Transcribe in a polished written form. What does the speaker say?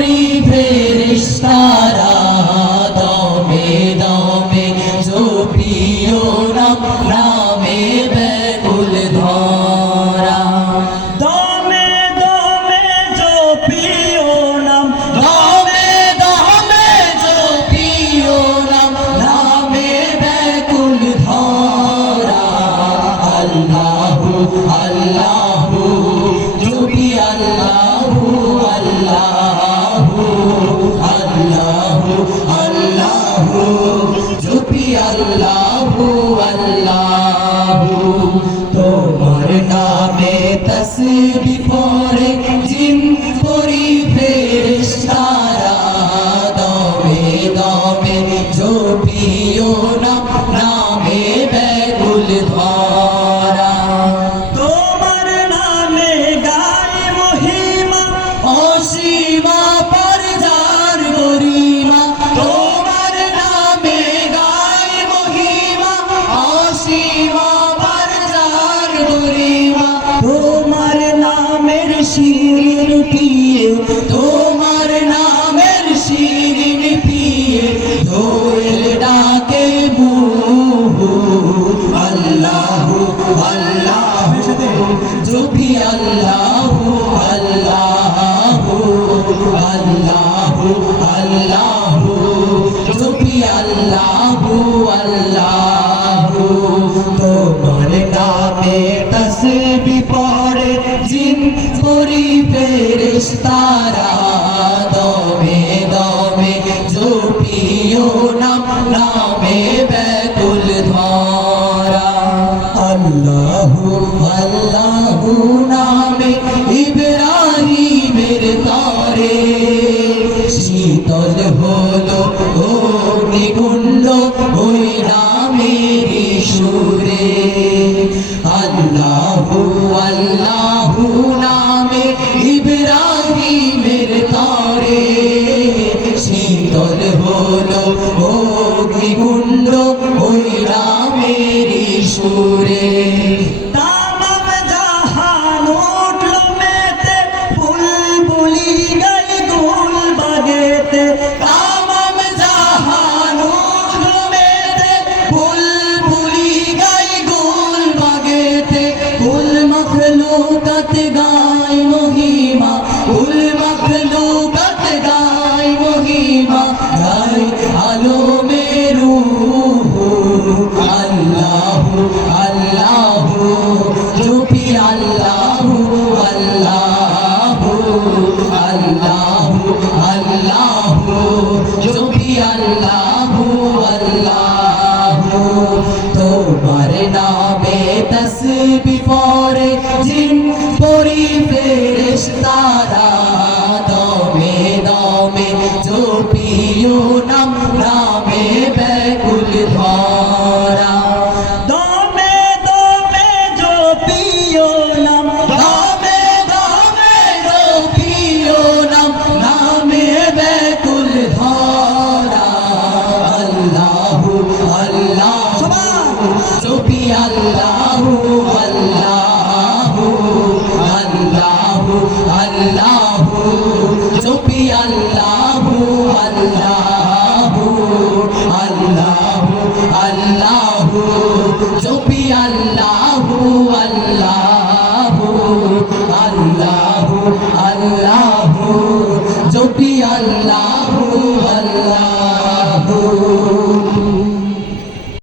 পরি ফেরেশতারা দমে দমে জপিও নাম নামে ব্যাকুল ধরা দমে দমে জপিও নাম দমে দমে জপিও নাম নামে ব্যাকুল ধরা আল্লাহু আল্লাহু জপি আল্লাহু আল্লাহু আল্লাহু আল্লাহু জপি আল্লাহু আল্লাহু তোমার নামে তসবিহ পড়ে জিন পরি ফেরেশতারা দমে দমে জপিও নাম নামে ব্যাকুল ধরা তোমার নামে গায় মহিমা অসীমা পরজার গরিমা তোমার নামে গায় মহিমা অসীমা পরজার গরিমা তোমার নামের শির পিয়ে তোমার নামের শিরিন পিয়ে দোয়েল ডাকে মুহু আল্লাহু আল্লাহু জপি আল্লাহু আল্লাহু আল্লাহু আল্লাহু জপি আল্লাহু আল্লাহু তোমার নামে তসবিহ পড়ে জিন পরি ফেরেশতারা দমে দমে জপিও নাম নামে ব্যাকুল ধরা আল্লাহু আল্লাহু নামে ইব্রাহিমের তরে শীতল হলো অগ্নিকুণ্ড ওই নামের সুরে আল্লাহু আল্লাহু নামে ইব্রাহিমের তরে শীতল হলো অগ্নিকুণ্ড ওই নামের সুরে তামাম জাহান উঠল মেতে বুলবুলি গাই গুল বাগেতে তামাম জাহান উঠল মেতে বুলবুলি গাই গুল বাগেতে কুল মখলুকাত গায় মহিমা কুল মখলুকাত গায় মহিমা গায় আলমের রূহ আল্লাহু আল্লাহু জপি আল্লাহু আল্লাহু আল্লাহু আল্লাহু জপি আল্লাহু আল্লাহু তোমার নামে তসবিহ পড়ে জিন পরি ফেরেশতারা দমে দমে জপিও নাম নামে ব্যাকুল ধরা দমে দমে জপিও নাম দমে দমে জপিও নাম নামে ব্যাকুল ধরা আল্লাহু আল্লাহু জপি আল্লাহু আল্লাহু আল্লাহু আল্লাহু জপি আল্লাহু আল্লাহু আল্লাহু আল্লাহু জপি আল্লাহু আল্লাহু আল্লাহু আল্লাহু জপি আল্লাহু আল্লাহু